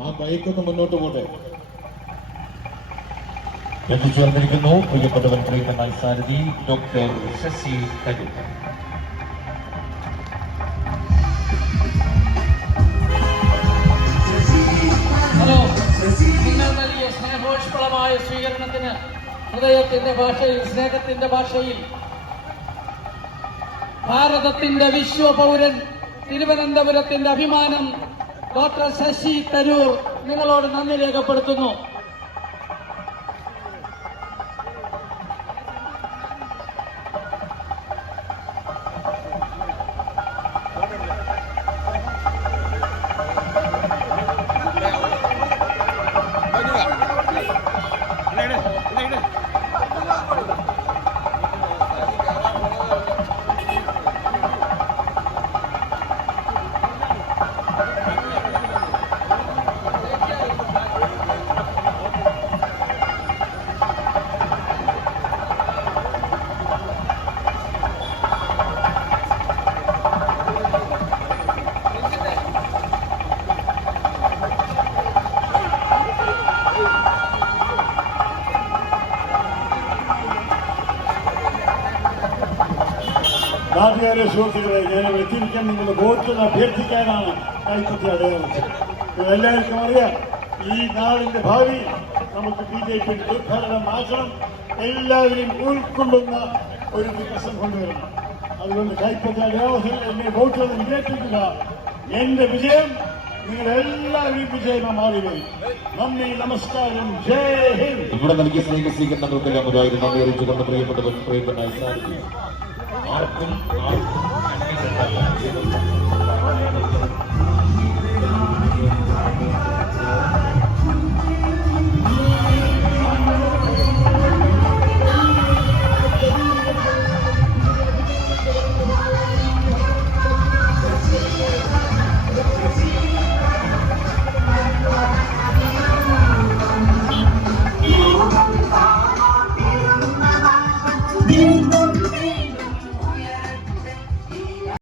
ആ ബൈക്കൊന്ന് മുന്നോട്ട് പോട്ടെ. എത്തിച്ചേർന്നിരിക്കുന്നു പ്രിയപ്പെട്ടവൻ പ്രിയപ്പെട്ട സാരഥി ഡോക്ടർ ശശി തരൂർ. ഹലോ. നിങ്ങൾ നൽകിയ സ്നേഹോഷ്പളമായ സ്വീകരണത്തിന് ഹൃദയത്തിന്റെ ഭാഷയിൽ സ്നേഹത്തിന്റെ ഭാഷയിൽ ഭാരതത്തിന്റെ വിശ്വപൗരൻ തിരുവനന്തപുരത്തിന്റെ അഭിമാനം ഡോക്ടർ ശശി തരൂർ നിങ്ങളോട് നന്ദി രേഖപ്പെടുത്തുന്നു. നാട്ടുകാരെ സുഹൃത്തുക്കളെ ഞാൻ ഇവിടെ എത്തിയിരിക്കാൻ നിങ്ങളുടെ വോട്ട് അഭ്യർത്ഥിക്കാനാണ് കൈപ്പറ്റി അടയാളിച്ചത് എല്ലാവർക്കും അറിയാം ഈ നാടിന്റെ ഭാവി നമുക്ക് ബി ജെ പി ദുർഭരണമാക്കണം എല്ലാവരെയും ഉൾക്കൊള്ളുന്ന ഒരു വികസനം കൊണ്ടുവരണം. അതുകൊണ്ട് കൈപ്പറ്റി അടയാളത്തിൽ എന്നെ വോട്ട് വിജയിപ്പിക്കുക. എന്റെ വിജയം നിങ്ങളെല്ലാവരും വിജയമായി മാറി വരും. നന്ദി നമസ്കാരം. ജയ് ഹിന്ദ്. ഇവിടെ നൽകിയ സ്നേഹ സ്വീകരണങ്ങൾക്കെല്ലാം ഒരായിരം നന്ദി അറിയിച്ചുകൊണ്ട് പ്രിയപ്പെട്ട പ്രിയപ്പെട്ടായി സാധിക്കും ആർക്കും ആർക്കും Linda.